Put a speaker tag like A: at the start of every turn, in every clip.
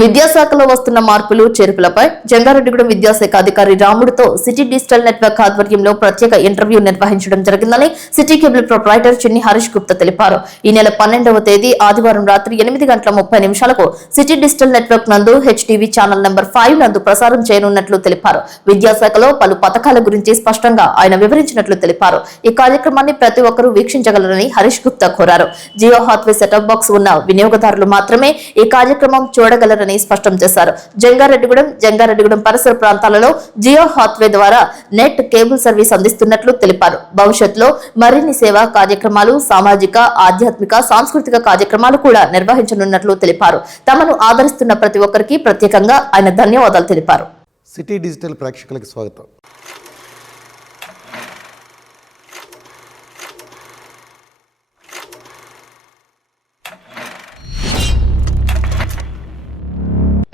A: విద్యాశాఖలో వస్తున్న మార్పులు చేర్పులపై జంగారెడ్డిగూడెం విద్యాశాఖ అధికారి రాముడితో సిటీ డిజిటల్ నెట్వర్క్ ఆధ్వర్యంలో ప్రత్యేక ఇంటర్వ్యూ నిర్వహించడం జరిగిందని సిటీ కేబుల్ ప్రొప్రైటర్ చిన్ని హరీష్ గుప్తా తెలిపారు. ఈ నెల పన్నెండవ తేదీ ఆదివారం రాత్రి ఎనిమిది గంటల ముప్పై నిమిషాలకు సిటీ డిజిటల్ నెట్వర్క్ నందు హెచ్టీవీ ఛానల్ నంబర్ ఫైవ్ నందు ప్రసారం చేయనున్నట్లు తెలిపారు. విద్యాశాఖలో పలు పథకాల గురించి స్పష్టంగా ఆయన వివరించినట్లు తెలిపారు. ఈ కార్యక్రమాన్ని ప్రతి ఒక్కరూ వీక్షించగలరని హరీష్ గుప్తా కోరారు. జియో హాత్వే సెటప్ బాక్స్ ఉన్న వినియోగదారులు మాత్రమే ఈ కార్యక్రమం చూడగలరని స్పష్టం చేశారు. జంగారెడ్డిగూడెం జంగారెడ్డిగూడెం పరిసర ప్రాంతాలలో జియో హాత్వే ద్వారా నెట్ కేబుల్ సర్వీస్ అందిస్తున్నట్లు తెలిపారు. భవిష్యత్తులో మరిన్ని సేవా కార్యక్రమాలు సామాజిక ఆధ్యాత్మిక సాంస్కృతిక కార్యక్రమాలు కూడా నిర్వహించనున్నట్లు తెలిపారు. తమను ఆదరిస్తున్న ప్రతి ఒక్కరికి ప్రత్యేకంగా ఆయన ధన్యవాదాలు తెలిపారు.
B: సిటీ డిజిటల్ ప్రేక్షకులకు స్వాగతం.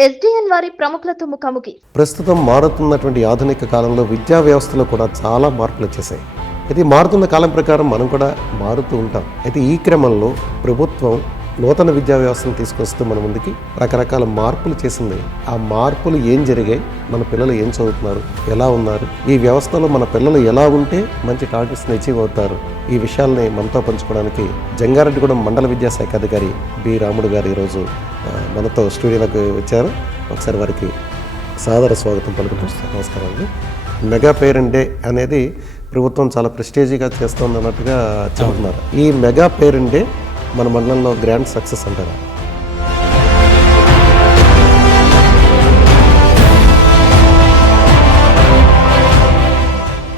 A: ఎస్డిఎన్ వారి ప్రముఖులతో ముఖాముఖి.
B: ప్రస్తుతం మారుతున్నటువంటి ఆధునిక కాలంలో విద్యా వ్యవస్థలో కూడా చాలా మార్పులు వచ్చేసాయి. అయితే మారుతున్న కాలం ప్రకారం మనం కూడా మారుతూ ఉంటాం. అయితే ఈ క్రమంలో ప్రభుత్వం నూతన విద్యా వ్యవస్థను తీసుకొస్తూ మన ముందుకి రకరకాల మార్పులు చేసింది. ఆ మార్పులు ఏం జరిగాయి? మన పిల్లలు ఏం చదువుతున్నారు? ఎలా ఉన్నారు? ఈ వ్యవస్థలో మన పిల్లలు ఎలా ఉంటే మంచి టార్గెట్స్ని అచీవ్ అవుతారు? ఈ విషయాల్ని మనతో పంచుకోవడానికి జంగారెడ్డిగూడెం మండల విద్యాశాఖ అధికారి బి. రాముడు గారు ఈరోజు మనతో స్టూడియోలోకి వచ్చారు. ఒకసారి వారికి సాదర స్వాగతం పలుకుతూ నమస్కారం అండి. మెగా పేరెంట్ డే అనేది ప్రభుత్వం చాలా ప్రెస్టేజీగా చేస్తుంది అన్నట్టుగా చెబుతున్నారు. ఈ మెగా పేరెంట్ డే మన మండలంలో గ్రాండ్ సక్సెస్ అంటారా?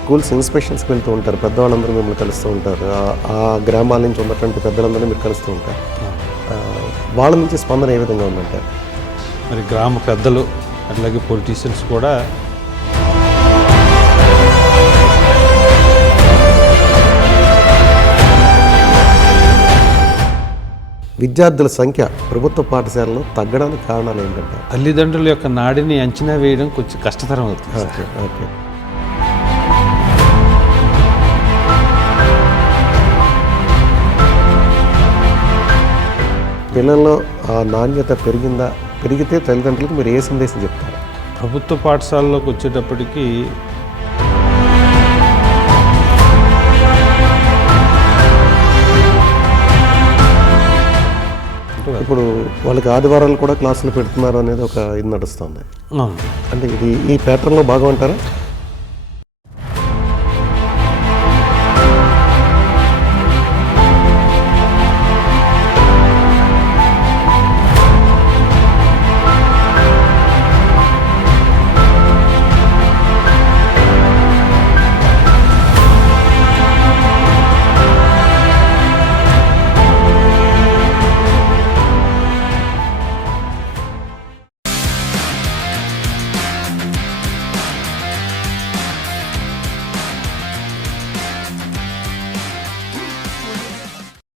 B: స్కూల్స్ ఇన్స్పెక్షన్స్కి వెళ్తూ ఉంటారు పెద్దవాళ్ళందరూ మిమ్మల్ని కలుస్తూ ఉంటారు. ఆ- గ్రామాల నుంచి ఉన్నటువంటి పెద్దలందరూ మీరు కలుస్తూ ఉంటారు. వాళ్ళ నుంచి స్పందన ఏ విధంగా ఉందంటారు?
C: మరి గ్రామ పెద్దలు అట్లాగే పొలిటీషియన్స్ కూడా
B: విద్యార్థుల సంఖ్య ప్రభుత్వ పాఠశాలలో తగ్గడానికి కారణాలు ఏంటంటే?
C: తల్లిదండ్రుల యొక్క నాడిని అంచనా వేయడం కొంచెం కష్టతరం అవుతుంది.
B: Okay okay. పిల్లల్లో ఆ నాణ్యత పెరిగిందా? పెరిగితే తల్లిదండ్రులకు మీరు ఏ సందేశం చెప్తారు?
C: ప్రభుత్వ పాఠశాలలోకి వచ్చేటప్పటికి
B: ఇప్పుడు వాళ్ళకి ఆదివారాలు కూడా క్లాసులు పెడుతున్నారు అనేది ఒక ఇది నడుస్తుంది. అంటే ఇది ఈ ప్యాటర్న్లో బాగా ఉంటారా